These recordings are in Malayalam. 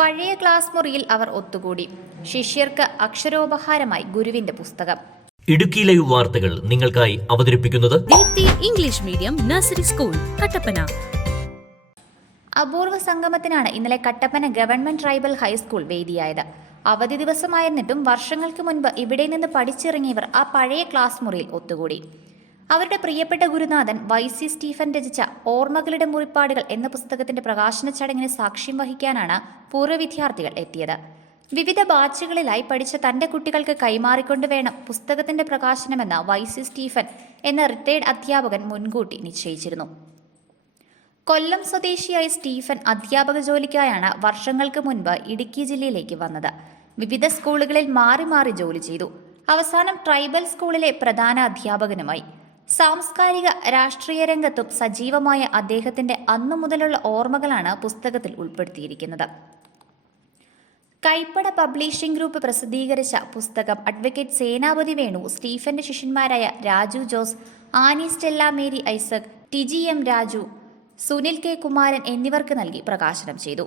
പഴയ ക്ലാസ് മുറിയിൽ അവർ ഒത്തുകൂടി. ശിഷ്യർക്ക് അക്ഷരോപഹാരമായി ഗുരുവിന്റെ പുസ്തകം. ഇടുക്കി ലൈവ് വാർത്തകൾ നിങ്ങൾക്കായി അവതരിപ്പിക്കുന്നത് Deepthi English medium nursery school Kattappana. അപൂർവ സംഗമത്തിനാണ് ഇന്നലെ കട്ടപ്പന ഗവൺമെന്റ് ട്രൈബൽ ഹൈസ്കൂൾ വേദിയായത്. അവധി ദിവസമായിരുന്നിട്ടും വർഷങ്ങൾക്ക് മുൻപ് ഇവിടെ നിന്ന് പഠിച്ചിറങ്ങിയവർ ആ പഴയ ക്ലാസ് മുറിയിൽ ഒത്തുകൂടി. അവരുടെ പ്രിയപ്പെട്ട ഗുരുനാഥൻ വൈസി സ്റ്റീഫൻ രചിച്ച ഓർമ്മകളുടെ മുറിപ്പാടുകൾ എന്ന പുസ്തകത്തിന്റെ പ്രകാശന ചടങ്ങിന് സാക്ഷ്യം വഹിക്കാനാണ് പൂർവ്വ വിദ്യാർത്ഥികൾ എത്തിയത്. വിവിധ ബാച്ചുകളിലായി പഠിച്ച തന്റെ കുട്ടികൾക്ക് കൈമാറിക്കൊണ്ട് വേണം പുസ്തകത്തിന്റെ പ്രകാശനമെന്ന് വൈസി സ്റ്റീഫൻ എന്ന റിട്ടയർഡ് അധ്യാപകൻ മുൻകൂട്ടി നിശ്ചയിച്ചിരുന്നു. കൊല്ലം സ്വദേശിയായ സ്റ്റീഫൻ അധ്യാപക ജോലിക്കായാണ് വർഷങ്ങൾക്ക് മുൻപ് ഇടുക്കി ജില്ലയിലേക്ക് വന്നത്. വിവിധ സ്കൂളുകളിൽ മാറി മാറി ജോലി ചെയ്തു. അവസാനം ട്രൈബൽ സ്കൂളിലെ പ്രധാന അധ്യാപകനുമായി. സാംസ്കാരിക രാഷ്ട്രീയ രംഗത്തും സജീവമായ അദ്ദേഹത്തിന്റെ അന്നു മുതലുള്ള ഓർമ്മകളാണ് പുസ്തകത്തിൽ ഉൾപ്പെടുത്തിയിരിക്കുന്നത്. കൈപ്പട പബ്ലിഷിംഗ് ഗ്രൂപ്പ് പ്രസിദ്ധീകരിച്ച പുസ്തകം അഡ്വക്കേറ്റ് സേനാപതി വേണു, സ്റ്റീഫന്റെ ശിഷ്യന്മാരായ രാജു ജോസ്, ആനി സ്റ്റെല്ല മേരി ഐസക്, ടിജി എം രാജു, സുനിൽ കെ കുമാരൻ എന്നിവർക്ക് നൽകി പ്രകാശനം ചെയ്തു.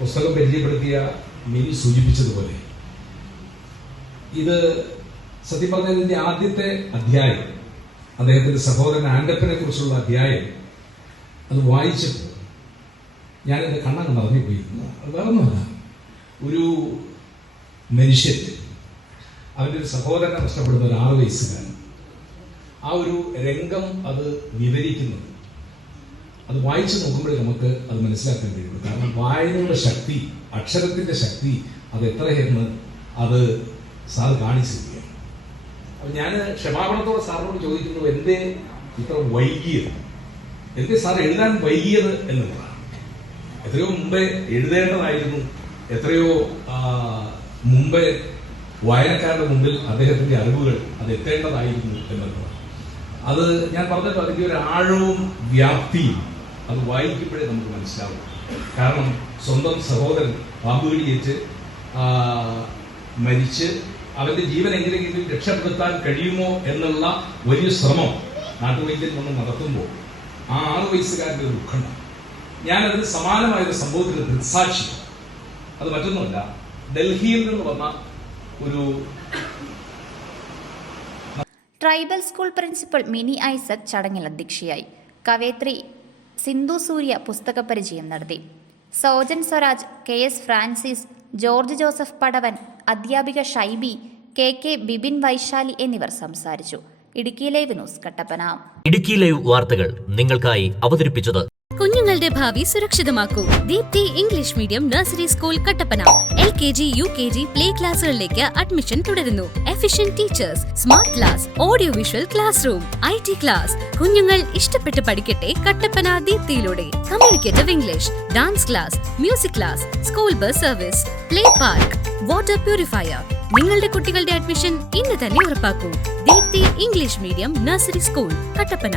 പുസ്തകം പരിചയപ്പെടുത്തിയ മിനി സൂചിപ്പിച്ചതുപോലെ ഇത് സത്യം പറഞ്ഞതിന്റെ ആദ്യത്തെ അധ്യായം, അദ്ദേഹത്തിന്റെ സഹോദരൻ ആൻഡപ്പനെ കുറിച്ചുള്ള അധ്യായം, അത് വായിച്ചപ്പോൾ ഞാൻ എന്റെ കണ്ണങ്ങ് നിറഞ്ഞുപോയിരുന്നു. അത് വേറൊന്നുമല്ല, ഒരു മനുഷ്യൻ അവന്റെ ഒരു സഹോദരനെ നഷ്ടപ്പെടുന്ന ഒരു 6 വയസ്സുകാരൻ, ആ ഒരു രംഗം അത് വിവരിക്കുന്നത്, അത് വായിച്ചു നോക്കുമ്പോഴേ നമുക്ക് അത് മനസ്സിലാക്കാൻ കഴിയുള്ളൂ. കാരണം വായനയുടെ ശക്തി, അക്ഷരത്തിന്റെ ശക്തി അത് എത്രയെന്ന് അത് സാർ കാണിച്ചു തരികയാണ്. അപ്പൊ ഞാൻ ക്ഷമാപണത്തോടെ സാറിനോട് ചോദിക്കുന്നു, എന്തേ ഇത്ര വൈകിയത്, എന്തേ സാർ എഴുതാൻ വൈകിയത് എന്നുള്ളതാണ്. എത്രയോ മുമ്പേ എഴുതേണ്ടതായിരുന്നു, എത്രയോ മുമ്പേ വായനക്കാരുടെ മുമ്പിൽ അദ്ദേഹത്തിന്റെ അറിവുകൾ അത് എത്തേണ്ടതായിരുന്നു എന്നുള്ളതാണ്. അത് ഞാൻ പറഞ്ഞല്ലോ, അതിന്റെ ഒരു ആഴവും വ്യാപ്തിയും അത് വായിക്കുമ്പോഴേ നമുക്ക് മനസ്സിലാവും. കാരണം സ്വന്തം സഹോദരൻ പാമ്പുകടിയേറ്റ് മരിച്ച് അവന്റെ ജീവൻ എങ്ങനെയെങ്കിലും രക്ഷപ്പെടുത്താൻ കഴിയുമോ എന്നുള്ള വലിയ ശ്രമം നാട്ടുവൈദ്യൻ വന്ന് നടത്തുമ്പോൾ ആ 6 വയസ്സുകാരന്റെ ഒരു ദുഃഖം. ഞാനതിന് സമാനമായ ഒരു സംഭവത്തിന് ദൃക്സാക്ഷി. അത് മറ്റൊന്നുമല്ല, ഡൽഹിയിൽ നിന്ന് വന്ന ഒരു tribal school principal Mini Isaac ചടങ്ങിൽ അധ്യക്ഷയായി. കവയത്രി സിന്ധു സൂര്യ പുസ്തക പരിചയം നടത്തി. സോജൻ സ്വരാജ്, KS ഫ്രാൻസിസ്, ജോർജ് ജോസഫ് പടവൻ, അധ്യാപിക ഷൈബി, KK ബിബിൻ വൈശാലി എന്നിവർ സംസാരിച്ചു. Idukki live news Kattappana. Idukki live വാർത്തകൾ നിങ്ങൾക്കായി അവതരിപ്പിച്ചത് കുഞ്ഞുങ്ങളുടെ ഭാവി സുരക്ഷിതമാക്കൂ. Deepthi English medium nursery school Kattappana. LKG UKG play ക്ലാസുകളിലേക്ക് അഡ്മിഷൻ തുടരുന്നു. Efficient teachers, smart class, audio visual class room, IT class. കുഞ്ഞുങ്ങൾ ഇഷ്ടപ്പെട്ട് പഠിക്കട്ടെ Kattappana ദീപ്തിയിലൂടെ. Communicative English, dance class, music class, school bus service, play park, water purifier. നിങ്ങളുടെ കുട്ടികളുടെ അഡ്മിഷൻ ഇന്ന് തന്നെ ഉറപ്പാക്കൂ. Deepthi English medium nursery school Kattappana.